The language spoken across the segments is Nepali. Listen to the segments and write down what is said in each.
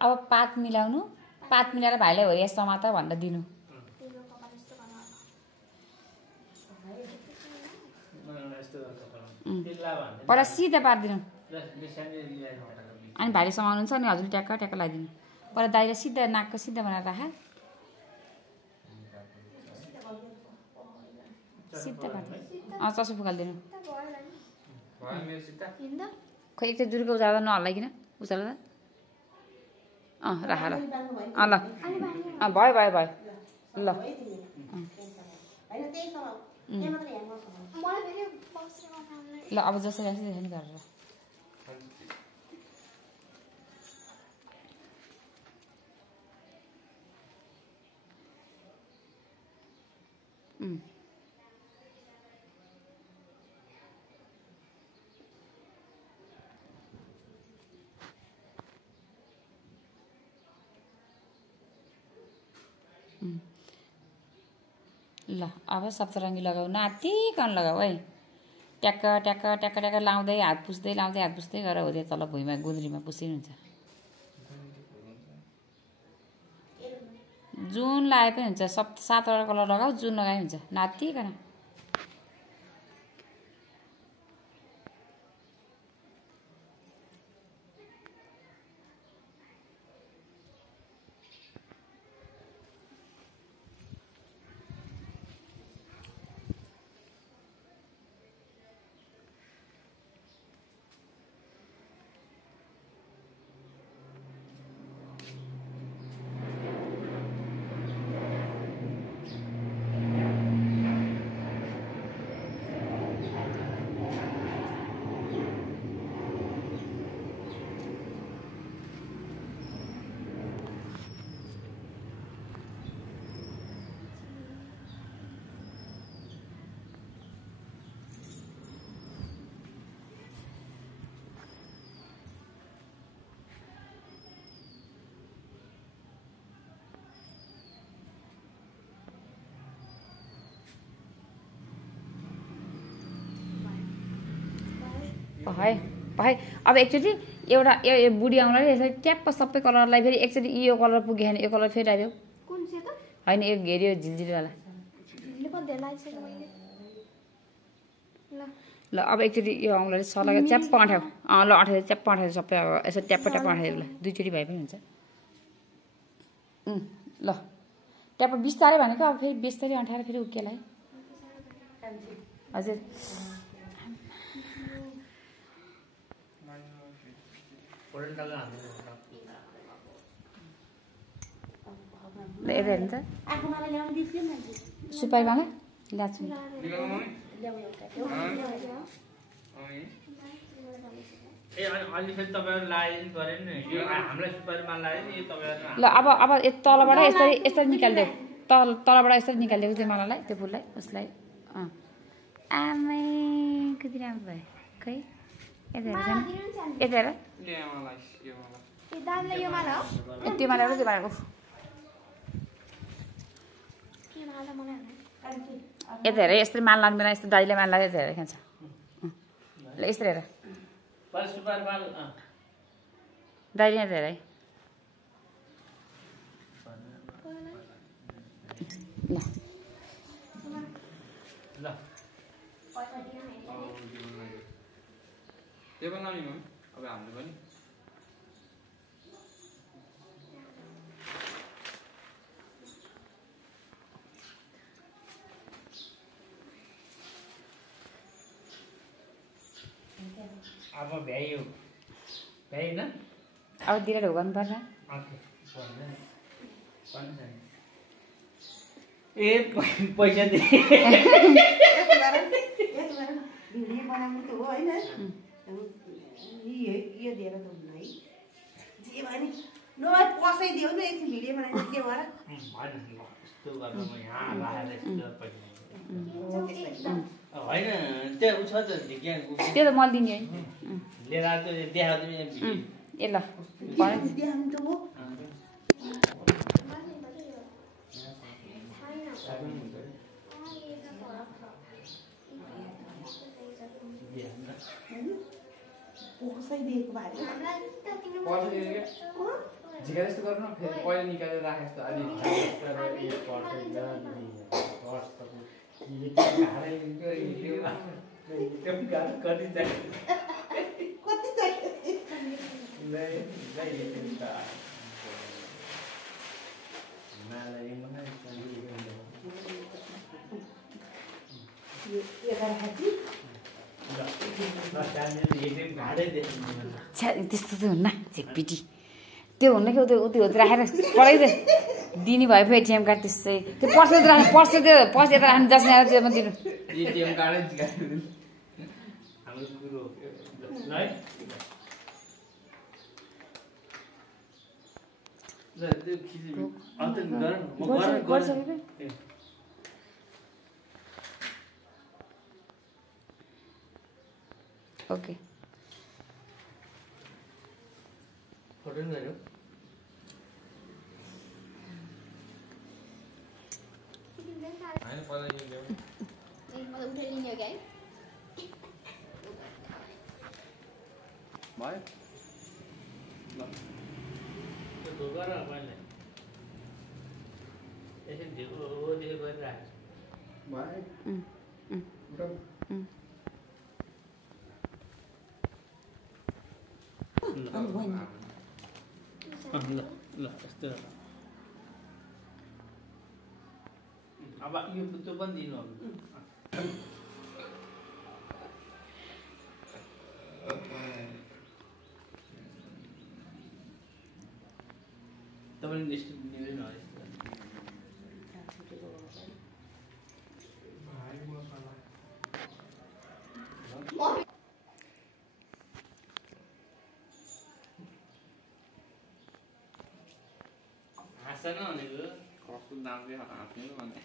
अब पात मिलाउनु पात मिलाएर भाइलाई हो या समाता भनेर दिनु पहिला सिधा पारिदिनु अनि भाइले समाउनुहुन्छ अनि हजुरले ट्याक्क ट्याक्क लगाइदिनु पहिला दाइले सिधा नाकको सिधा बनाएर राख सिधा पारिदिनु चसो फुकालिदिनु खोइ एक जुरुको उजाला नहल्लाइकन उजाला राख ल ल भयो भयो भयो ल ल अब जसरी आएछ त्यसरी गरेर ल अब सप्तरङ्गी लगाऊ नातिकन लगाऊ है ट्याक्क ट्याक्क ट्याक्क ट्याक्क लाउँदै हात पुस्दै गरेर हुँदै तल भुइँमा गुन्द्रीमा पुसिनुहुन्छ जुन लाए पनि हुन्छ 7वटा कलर लगाऊ जुन लगाए हुन्छ नातिकन भाइ अब एकचोटि एउटा बुढी आउँलाले यसरी ट्याप्प सबै कलरलाई फेरि एकचोटि यो कलर पुग्यो भने यो कलर फेरि आयो होइन यो घेरियो झिलझिलवाला ल अब एकचोटि यो आउँलाले सलाको च्याप्प अँठ्याउ ल अँठ्याउ च्याप्प अँठ्याउ सबै अब यसो ट्याप्प ट्याप्प अँठ्याउ ल दुईचोटि भए पनि हुन्छ ल ट्याप्प बिस्तारै भनेको अब फेरि बिस्तारै अँठ्याएर फेरि उकिएला है हजुर सुपारी माला ल्याछु ल अब तलबाट यसरी निकालिदेऊ तलबाट यसरी निकालिदेऊ त्यो मालालाई त्यो फुललाई उसलाई आमै कति राम्रो भयो खै यता हेर त्यो माला एउटा त्यो माला यता हेर यस्तरी माल लानु बेला यस्तो दाइले माल लाग्यो यता हेर खान्छ ल यस्तरी हेर दाइले यता हेर है ल त्यो बनाउने हो अब हामीले पनि अब भ्याइयो भ्याइन अब दिएर ढोकाउनु पर्छ ए पैसा दे यो दिएर त हुन्न है जे भयो नि न कसै दियो न एकछिन भिडियो बनाएर के भएर होइन त्यो छ त त्यो त मैले दिने है लिएर आएको देखाउँदै ए ल देखाउनु त हो पोसाइदिएको भए झिका जस्तो गर्नु फेरि पहिला निकालेर राखे जस्तो अलि कति त्यस्तो चाहिँ हुन्न झेकपिटी त्यो हुन्न कि उति राखेर पढाइदे दिने भयो फेरि एटिएम कार्ड त्यसै त्यो पर्स राख्नु पर्स त्यो पर्स यता राख्नु 10 जना चाहिँ दिनु एटिएम कार्डै ओके फोटो गऱ्यो हैन पहिला यो ल्याऊ मतलब उठाइदिने हो क्या भयो ल त्यो गर मैले यसरी दिएको दिएको गरिराख भयो ल यस्तो अब यो त्यो पनि दिनु तपाईँले लिस्ट दिँदैन हाँस्दैन भनेको कस्तो दामले हाँस्नु भने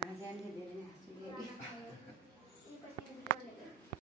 हाँस्यो भने धेरै हाँस्यो